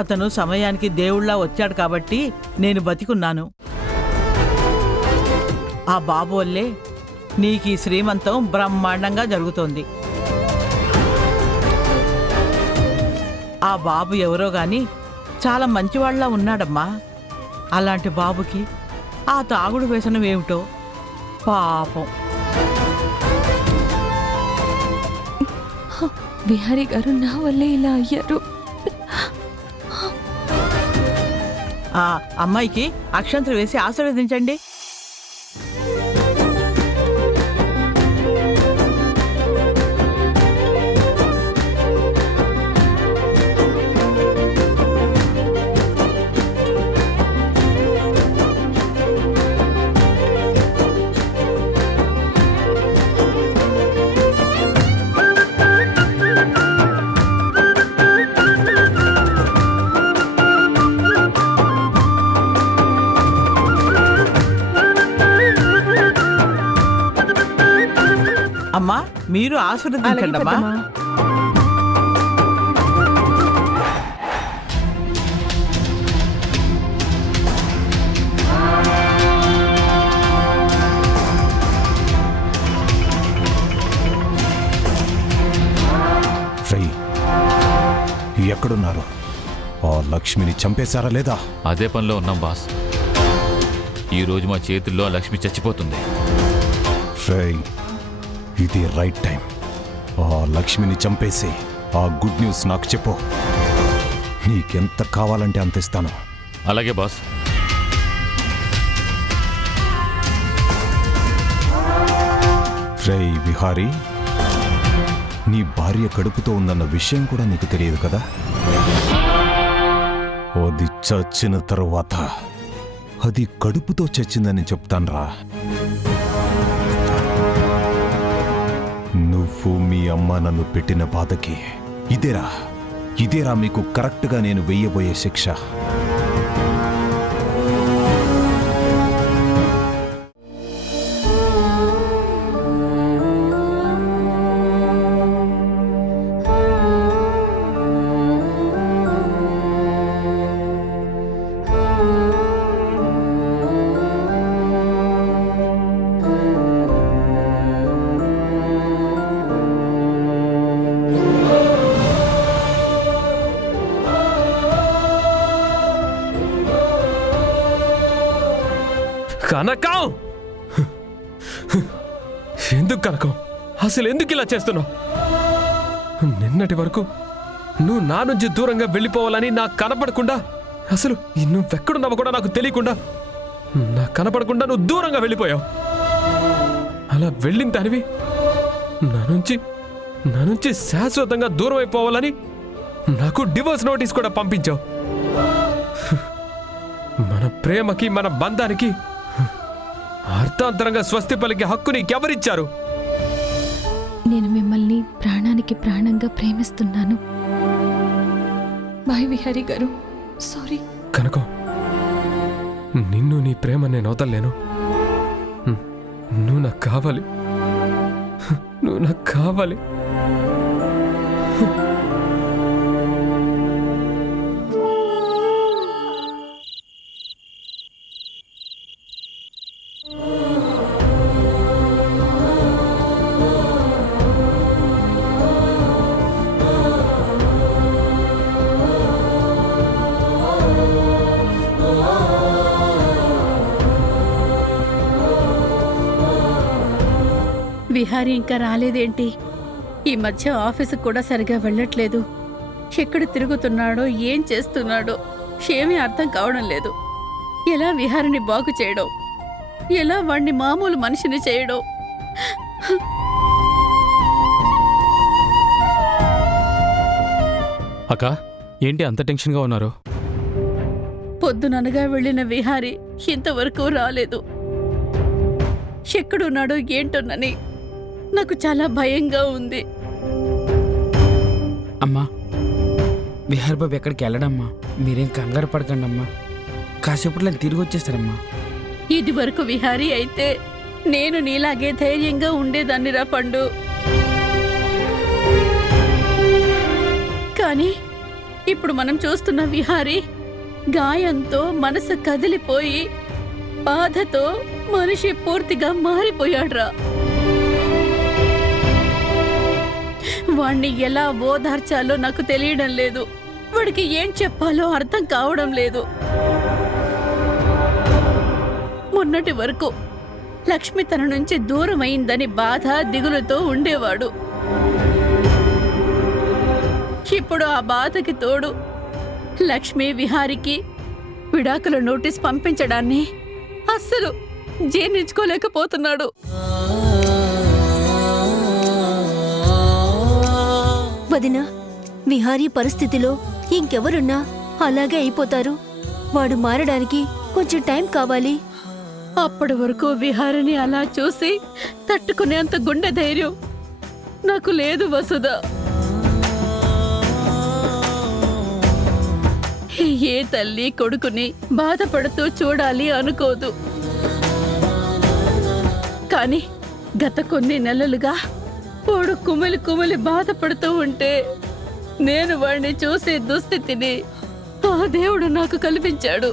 అతను సమయానికి దేవుళ్లా వచ్చాడు కాబట్టి నేను బతికున్నాను. ఆ బాబు వల్లే నీకీ శ్రీమంతం బ్రహ్మాండంగా జరుగుతోంది. ఆ బాబు ఎవరో గాని చాలా మంచివాళ్ల ఉన్నాడమ్మా. అలాంటి బాబుకి ఆ తాగుడు వ్యసనం ఏమిటో పాపం. విహారీ గారు నా వల్లే ఇలా అయ్యారు. ఆ అమ్మాయికి అక్షంతలు వేసి ఆశీర్వదించండి. అమ్మా మీరు ఆశీర్వదించండి అమ్మా. ఎక్కడున్నారు? ఆ లక్ష్మిని చంపేశారా లేదా? అదే పనిలో ఉన్నాం బాస్. ఈరోజు మా చేతుల్లో ఆ లక్ష్మి చచ్చిపోతుంది. ఇది రైట్ టైం. ఆ లక్ష్మిని చంపేసి ఆ గుడ్ న్యూస్ నాకు చెప్పు. నీకెంత కావాలంటే అంత ఇస్తాను. అలాగే బాస్. విహారీ, నీ భార్య కడుపుతో ఉందన్న విషయం కూడా నీకు తెలియదు కదా? అది చచ్చిన తరువాత అది కడుపుతో చచ్చిందని చెప్తాన్రా. నువ్వు మీ అమ్మ నన్ను పెట్టిన బాధకి ఇదేరా మీకు కరెక్ట్గా నేను వెయ్యబోయే శిక్ష. కనకం, ఎందుకు కనకం? అసలు ఎందుకు ఇలా చేస్తున్నావు? నిన్నటి వరకు నువ్వు నా నుంచి దూరంగా వెళ్ళిపోవాలని నాకు కనపడకుండా, అసలు నువ్వెక్కడున్నావో కూడా నాకు తెలియకుండా, నాకు కనపడకుండా నువ్వు దూరంగా వెళ్ళిపోయావు. అలా వెళ్ళిన దానివి నా నుంచి శాశ్వతంగా దూరం అయిపోవాలని నాకు డివోర్స్ నోటీస్ కూడా పంపించావు. మన ప్రేమకి మన బంధానికి అర్థాంతరంగా స్వస్తి పలికి హక్కు నీకెవరిచ్చారు? నేను మిమ్మల్ని ప్రాణానికి ప్రాణంగా ప్రేమిస్తున్నాను. బాయ్ విహారీ గారు, సారీ. కనుకో, నిన్ను నీ ప్రేమ నేను వదలలేను. నువ్వు నాకు కావాలి, నువ్వు నాకు కావాలి. విహారీ ఇంకా రాలేదేంటి? ఈ మధ్య ఆఫీసుకు కూడా సరిగా వెళ్ళట్లేదు. ఎక్కడ తిరుగుతున్నాడో, ఏం చేస్తున్నాడో ఏమీ అర్థం కావడం లేదు. ఎలా విహారిని బాగు చేయడం, ఎలా వాణ్ణి మామూలు మనిషిని చేయడం. అక్క, ఏంటి అంత టెన్షన్గా ఉన్నారు? పొద్దుననగా వెళ్ళిన విహారీ ఇంతవరకు రాలేదు. ఎక్కడున్నాడో ఏంటోనని నాకు చాలా భయంగా ఉంది. అమ్మా, విహార్ బాబు ఎక్కడికి వెళ్ళడమ్మా, మీరేం కంగారు పడకండి అమ్మా. కాసేపట్లో తిరిగి వచ్చేస్తారమ్మా. ఇది వరకు విహారీ అయితే నేను నీలాగే ధైర్యంగా ఉండేదాన్నిరా పండు. కానీ ఇప్పుడు మనం చూస్తున్న విహారీ గాయంతో మనసు కదిలిపోయి బాధతో మనిషి పూర్తిగా మారిపోయాడ్రా. వాణ్ణి ఎలా ఓదార్చాలో నాకు తెలియడం లేదు. వాడికి ఏం చెప్పాలో అర్థం కావడం లేదు. మొన్నటి వరకు లక్ష్మి తన నుంచి దూరం అయిందని బాధ దిగులుతో ఉండేవాడు. ఇప్పుడు ఆ బాధకి తోడు లక్ష్మి విహారికి విడాకుల నోటీస్ పంపించడాన్ని అస్సలు జీర్ణించుకోలేకపోతున్నాడు. వదినా, విహారీ పరిస్థితిలో ఇంకెవరున్నా అలాగే అయిపోతారు. వాడు మారడానికి కొంచెం టైం కావాలి. అప్పటి వరకు విహారిని అలా చూసి తట్టుకునేంత గుండె ధైర్యం నాకు లేదు వసుధ. ఏ తల్లి కొడుకుని బాధపడుతూ చూడాలి అనుకోదు. కానీ గత కొన్ని నెలలుగా వాడు కుమిలి కుమిలి బాధపడుతూ ఉంటే నేను వాడిని చూసే దుస్థితిని ఆ దేవుడు నాకు కల్పించాడు.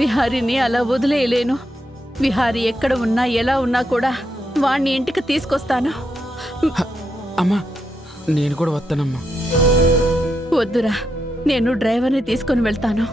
విహారిని అలా వదిలేయలేను. విహారి ఎక్కడ ఉన్నా ఎలా ఉన్నా కూడా వాణ్ణి ఇంటికి తీసుకొస్తాను. అమ్మా, నేను కూడా వస్తానమ్మా. వద్దురా, నేను డ్రైవర్ని తీసుకొని వెళ్తాను.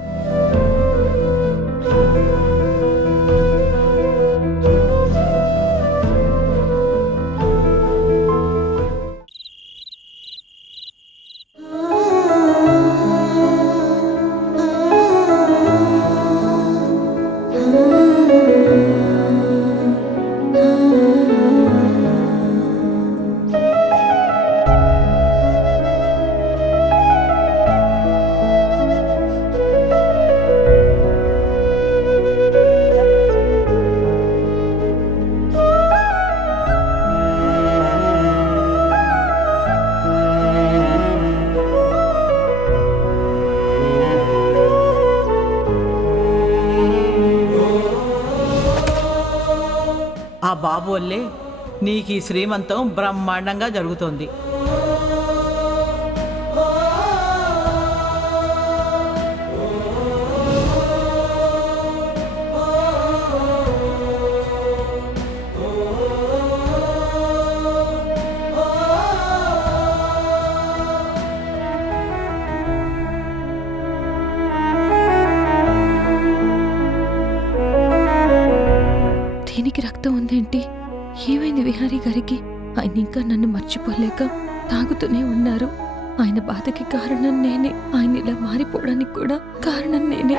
ఆ బాబు వల్లే నీకు ఈ శ్రీమంతం బ్రహ్మాండంగా జరుగుతోంది. దీనికి రక్తం ఉందేంటి? ఏమైంది విహారీ గారికి? ఆయన ఇంకా నన్ను మర్చిపోలేక తాగుతూనే ఉన్నారు. ఆయన బాధకి కారణం నేనే. ఆయన ఇలా మారిపోవడానికి కూడా కారణం నేనే.